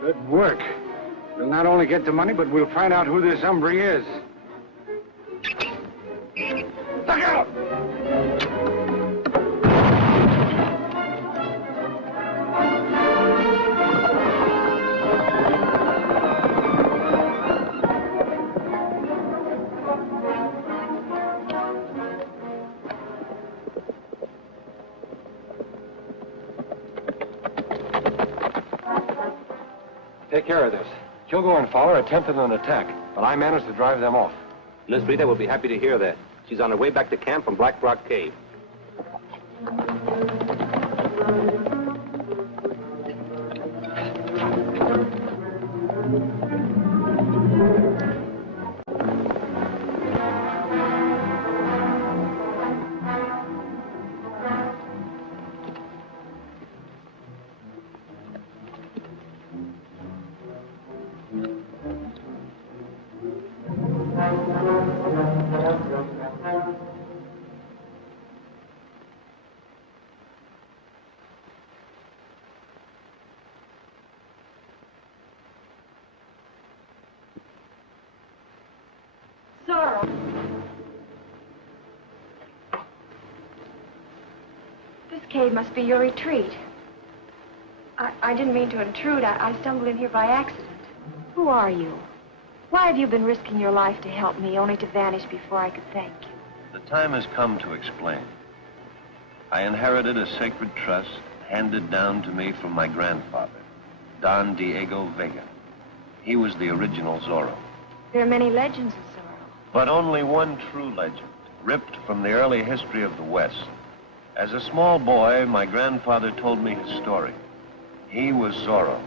Good work. We'll not only get the money, but we'll find out who this hombre is. Look out! Take care of this. Kilgo and Fowler attempted an attack, but I managed to drive them off. Miss Rita will be happy to hear that. She's on her way back to camp from Black Rock Cave. Zorro. This cave must be your retreat. I didn't mean to intrude. I stumbled in here by accident. Who are you? Why have you been risking your life to help me, only to vanish before I could thank you? The time has come to explain. I inherited a sacred trust handed down to me from my grandfather, Don Diego Vega. He was the original Zorro. There are many legends of Zorro. But only one true legend, ripped from the early history of the West. As a small boy, my grandfather told me his story. He was Zorro.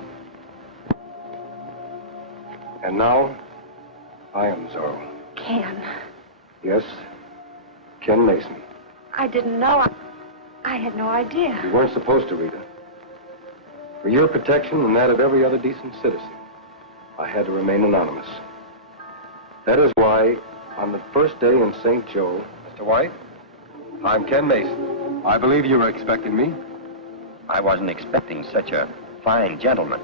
And now, I am Zorro. Ken. Yes, Ken Mason. I didn't know. I had no idea. You weren't supposed to, Rita. For your protection and that of every other decent citizen, I had to remain anonymous. That is why, on the first day in St. Joe... Mr. White, I'm Ken Mason. I believe you were expecting me. I wasn't expecting such a fine gentleman.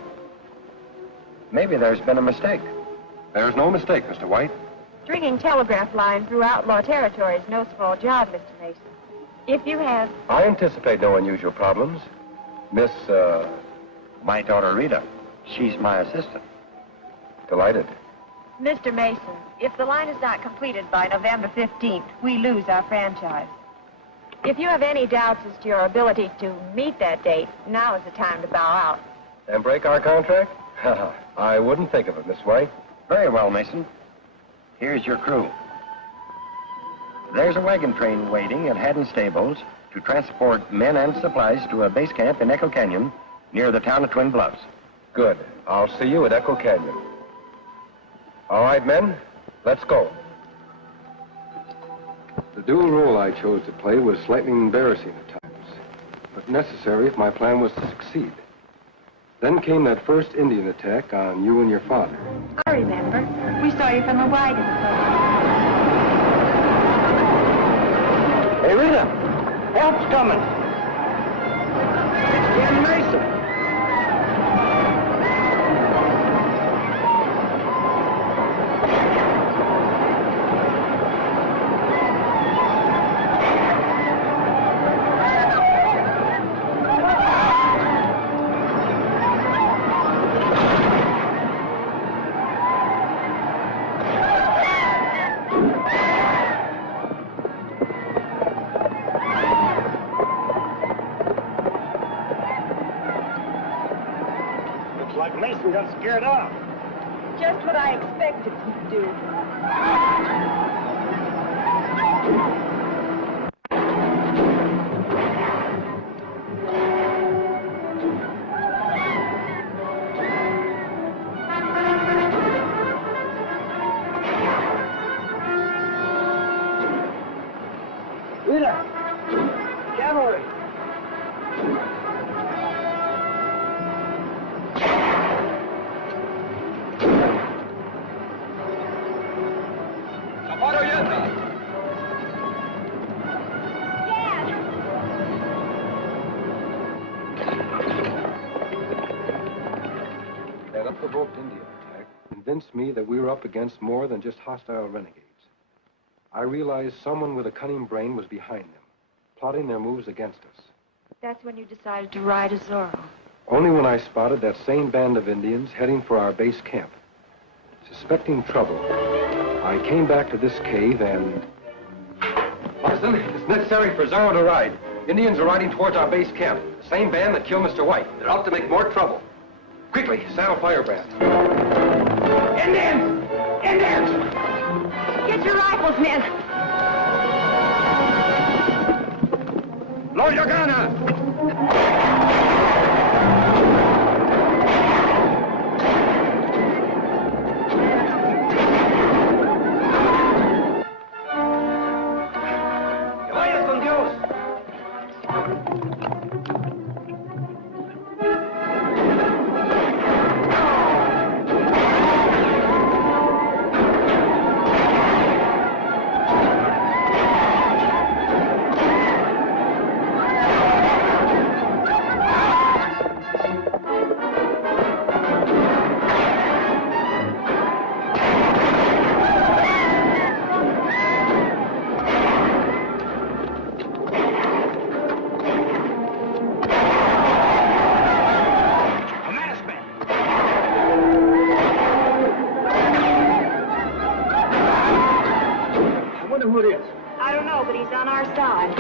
Maybe there's been a mistake. There's no mistake, Mr. White. Stringing telegraph lines through outlaw territory is no small job, Mr. Mason. If you have... I anticipate no unusual problems. Miss, My daughter Rita. She's my assistant. Delighted. Mr. Mason, if the line is not completed by November 15th, we lose our franchise. If you have any doubts as to your ability to meet that date, now is the time to bow out. And break our contract? I wouldn't think of it, Miss White. Very well, Mason. Here's your crew. There's a wagon train waiting at Haddon Stables to transport men and supplies to a base camp in Echo Canyon near the town of Twin Bluffs. Good. I'll see you at Echo Canyon. All right, men, let's go. The dual role I chose to play was slightly embarrassing at times, but necessary if my plan was to succeed. Then came that first Indian attack on you and your father. I remember. We saw you from the wagon. Hey, Rita, help's coming. It's Ken Mason. Like Mason got scared off. Just what I expected him to do. Rita! Cavalry! That unprovoked Indian attack convinced me that we were up against more than just hostile renegades. I realized someone with a cunning brain was behind them, plotting their moves against us. That's when you decided to ride a Zorro. Only when I spotted that same band of Indians heading for our base camp. Suspecting trouble, I came back to this cave and... Watson, it's necessary for Zorro to ride. Indians are riding towards our base camp. The same band that killed Mr. White. They're out to make more trouble. Quickly, saddle Firebrand. Indians! Indians! Get your rifles, men. Load your gun! I don't know, but he's on our side.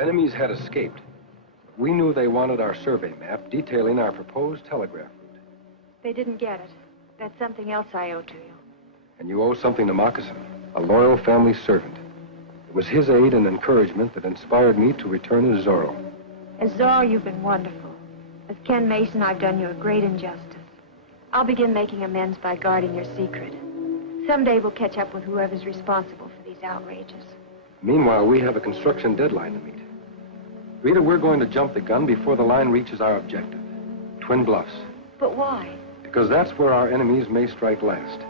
Enemies had escaped. We knew they wanted our survey map detailing our proposed telegraph route. They didn't get it. That's something else I owe to you. And you owe something to Moccasin, a loyal family servant. It was his aid and encouragement that inspired me to return as Zorro. As Zorro, you've been wonderful. As Ken Mason, I've done you a great injustice. I'll begin making amends by guarding your secret. Someday we'll catch up with whoever's responsible for these outrages. Meanwhile, we have a construction deadline to meet. Rita, we're going to jump the gun before the line reaches our objective, Twin Bluffs. But why? Because that's where our enemies may strike last.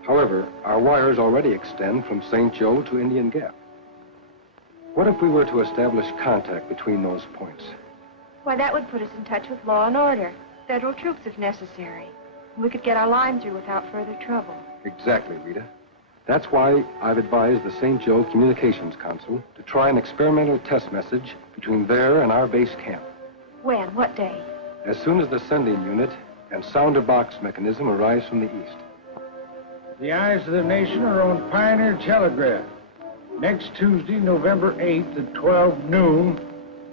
However, our wires already extend from St. Joe to Indian Gap. What if we were to establish contact between those points? Why, that would put us in touch with law and order. Federal troops if necessary. We could get our line through without further trouble. Exactly, Rita. That's why I've advised the St. Joe Communications Council to try an experimental test message between there and our base camp. When? What day? As soon as the sending unit and sounder box mechanism arrives from the east. The eyes of the nation are on Pioneer Telegraph. Next Tuesday, November 8th at 12 noon,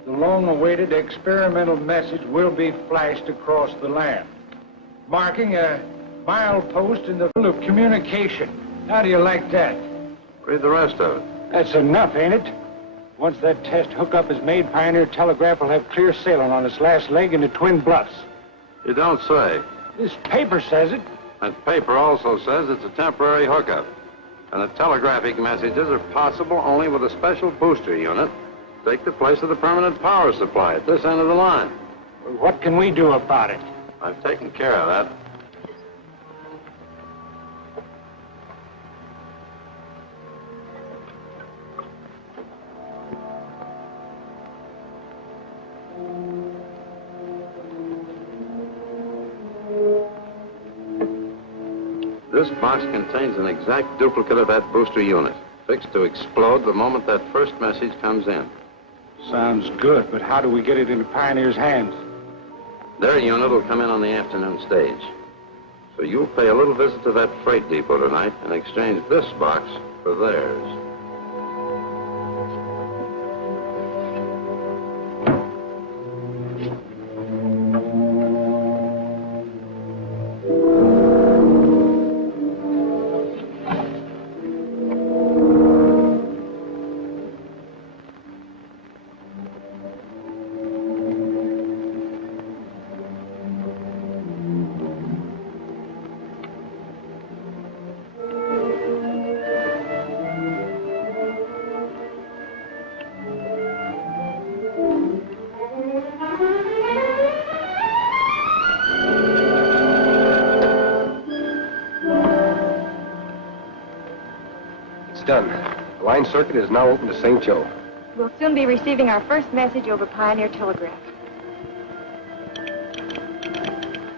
the long-awaited experimental message will be flashed across the land, marking a milepost in the field of communication. How do you like that? Read the rest of it. That's enough, ain't it? Once that test hookup is made, Pioneer Telegraph will have clear sailing on its last leg into Twin Bluffs. You don't say. This paper says it. That paper also says it's a temporary hookup. And the telegraphic messages are possible only with a special booster unit to take the place of the permanent power supply at this end of the line. What can we do about it? I've taken care of that. This box contains an exact duplicate of that booster unit, fixed to explode the moment that first message comes in. Sounds good, but how do we get it into Pioneer's hands? Their unit will come in on the afternoon stage. So you'll pay a little visit to that freight depot tonight and exchange this box for theirs. Done. The line circuit is now open to St. Joe. We'll soon be receiving our first message over Pioneer Telegraph.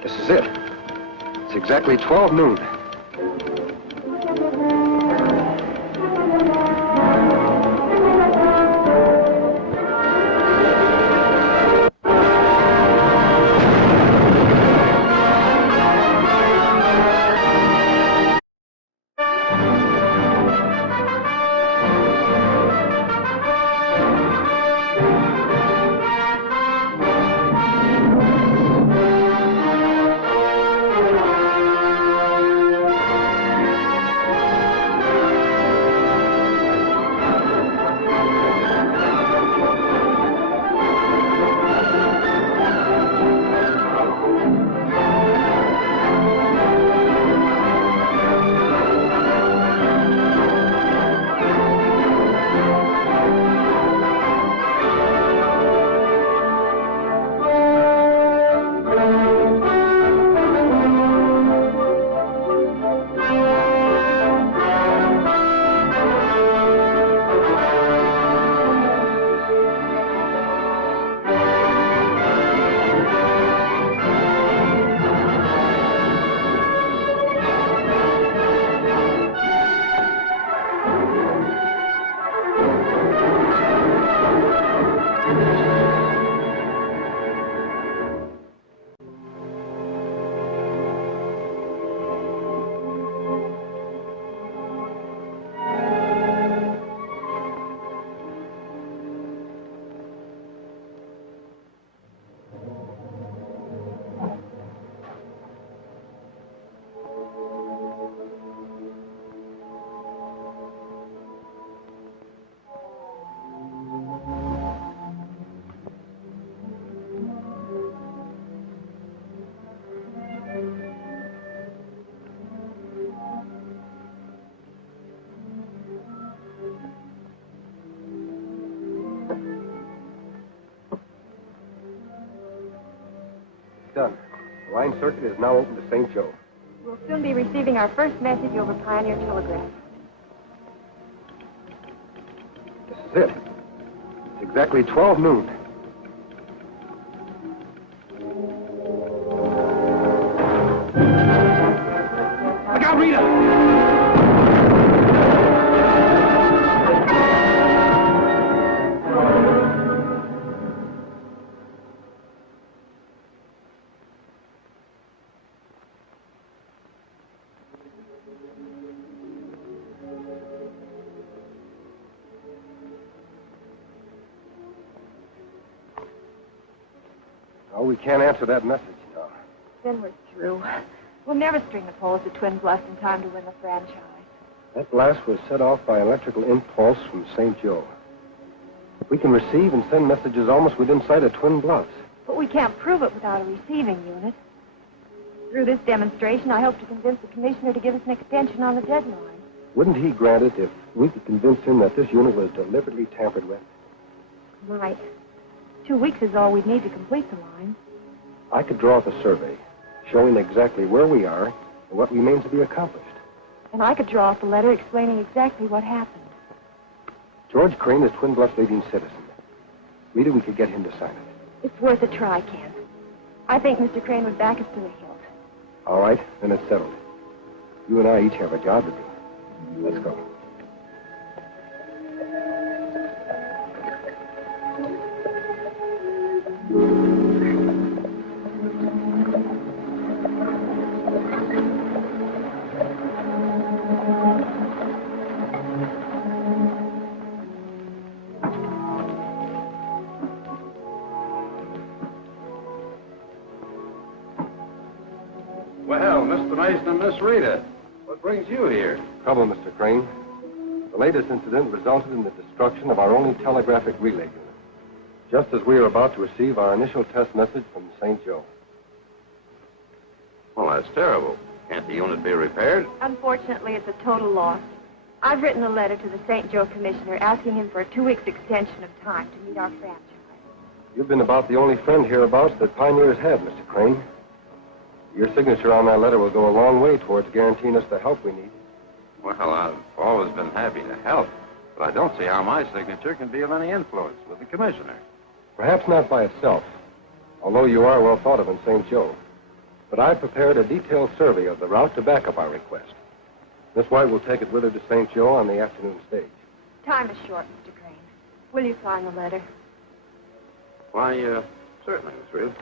This is it. It's exactly 12 noon. Done. The line circuit is now open to St. Joe. We'll soon be receiving our first message over Pioneer Telegraph. This is it. It's exactly 12 noon. Look out, Rita! Oh, we can't answer that message now. Then we're through. We'll never string the poles to Twin Bluffs in time to win the franchise. That blast was set off by electrical impulse from St. Joe. We can receive and send messages almost within sight of Twin Bluffs. But we can't prove it without a receiving unit. Through this demonstration, I hope to convince the commissioner to give us an extension on the deadline. Wouldn't he grant it if we could convince him that this unit was deliberately tampered with? Might. 2 weeks is all we'd need to complete the line. I could draw up a survey showing exactly where we are and what remains to be accomplished. And I could draw up a letter explaining exactly what happened. George Crane is Twin Bluffs' leading citizen. Rita, we could get him to sign it. It's worth a try, Ken. I think Mr. Crane would back us to the hilt. All right, then it's settled. You and I each have a job to do. Let's go. Well, Mr. Mason and Miss Rita, what brings you here? Trouble, Mr. Crane. The latest incident resulted in the destruction of our only telegraphic relay unit, just as we were about to receive our initial test message from St. Joe. Well, that's terrible. Can't the unit be repaired? Unfortunately, it's a total loss. I've written a letter to the St. Joe commissioner asking him for a 2 weeks extension of time to meet our franchise. You've been about the only friend hereabouts that pioneers had, Mr. Crane. Your signature on that letter will go a long way towards guaranteeing us the help we need. Well, I've always been happy to help, but I don't see how my signature can be of any influence with the commissioner. Perhaps not by itself, although you are well thought of in St. Joe. But I've prepared a detailed survey of the route to back up our request. Miss White will take it with her to St. Joe on the afternoon stage. Time is short, Mr. Crane. Will you sign the letter? Why, certainly, Miss Rita.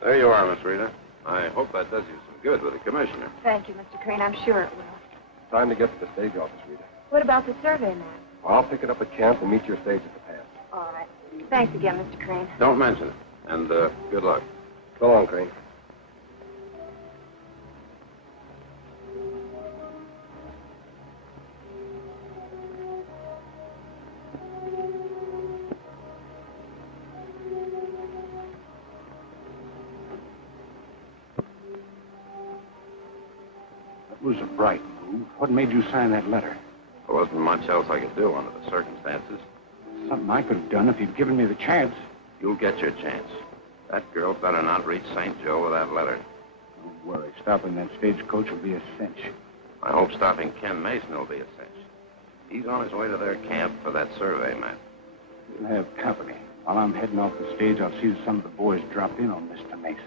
There you are, Miss Rita. I hope that does you some good with the commissioner. Thank you, Mr. Crane. I'm sure it will. Time to get to the stage office, Rita. What about the survey map? I'll pick it up at camp and meet your stage at the pass. All right. Thanks again, Mr. Crane. Don't mention it. And good luck. So long, Crane. That was a bright move. What made you sign that letter? There wasn't much else I could do under the circumstances. Something I could have done if you'd given me the chance. You'll get your chance. That girl better not reach St. Joe with that letter. Don't worry. Stopping that stagecoach will be a cinch. I hope stopping Ken Mason will be a cinch. He's on his way to their camp for that survey map. We'll have company. While I'm heading off the stage, I'll see that some of the boys drop in on Mr. Mason.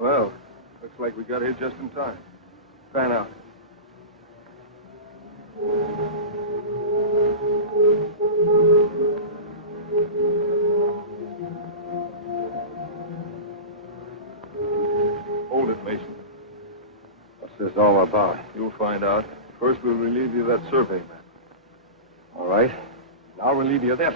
Well, looks like we got here just in time. Fan out. Hold it, Mason. What's this all about? You'll find out. First, we'll relieve you of that survey map. All right. I'll relieve you of this.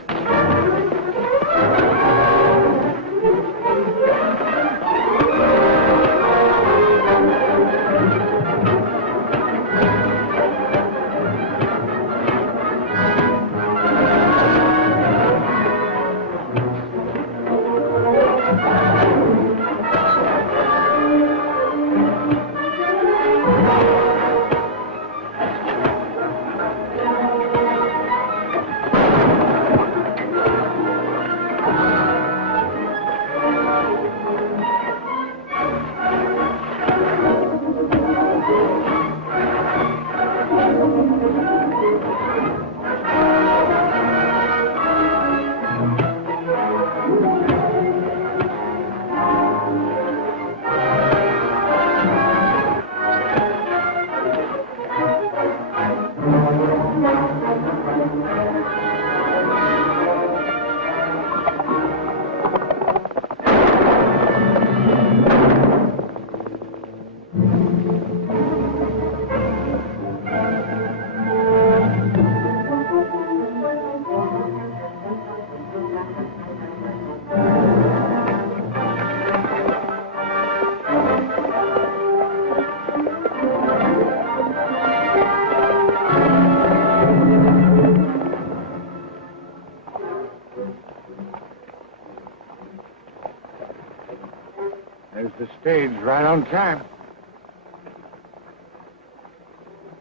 Stage right on time.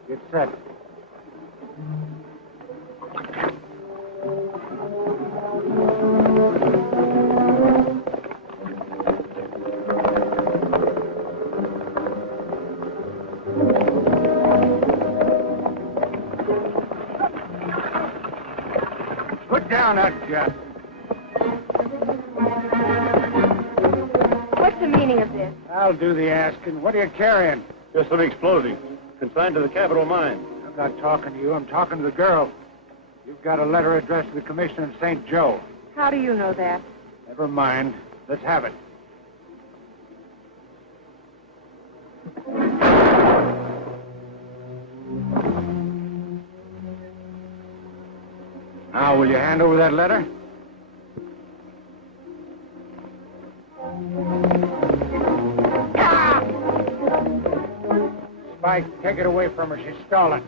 Get set. Put down that gun. What's the meaning of this? I'll do the asking. What are you carrying? Just some explosives. Consigned to the Capitol mine. I'm not talking to you. I'm talking to the girl. You've got a letter addressed to the commissioner in St. Joe. How do you know that? Never mind. Let's have it. Now, will you hand over that letter? Ah! Spike, take it away from her. She's stalling.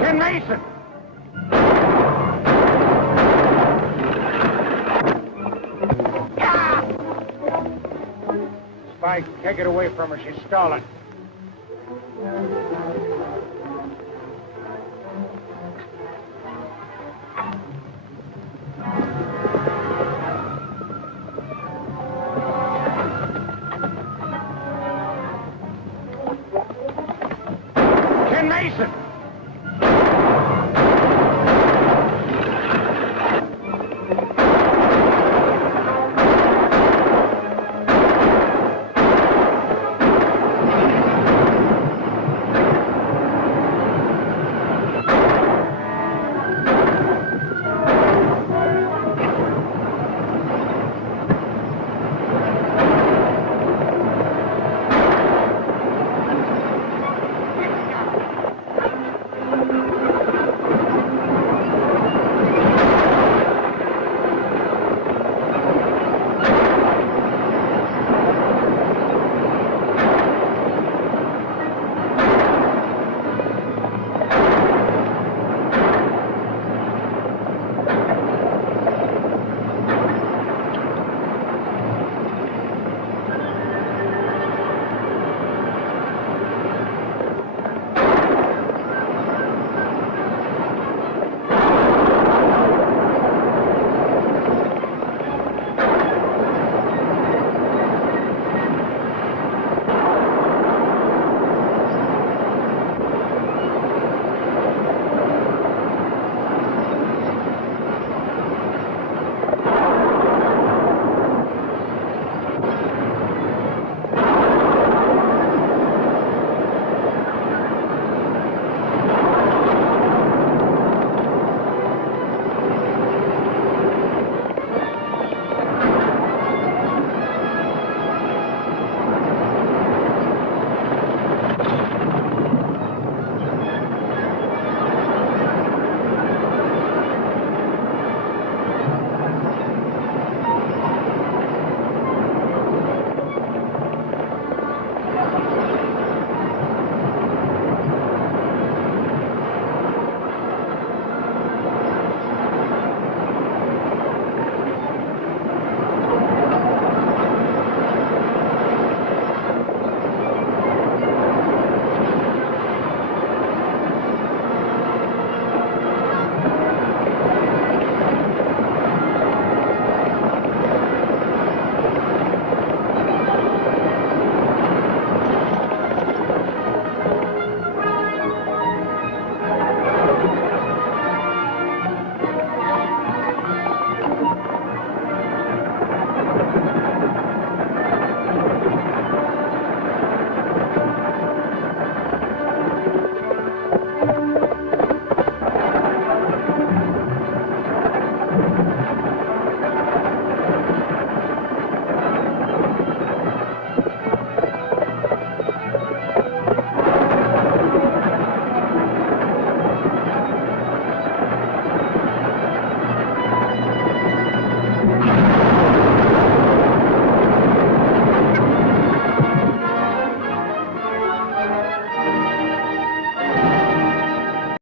Ken Mason! Spike, take it away from her. She's stalling. Ken Mason!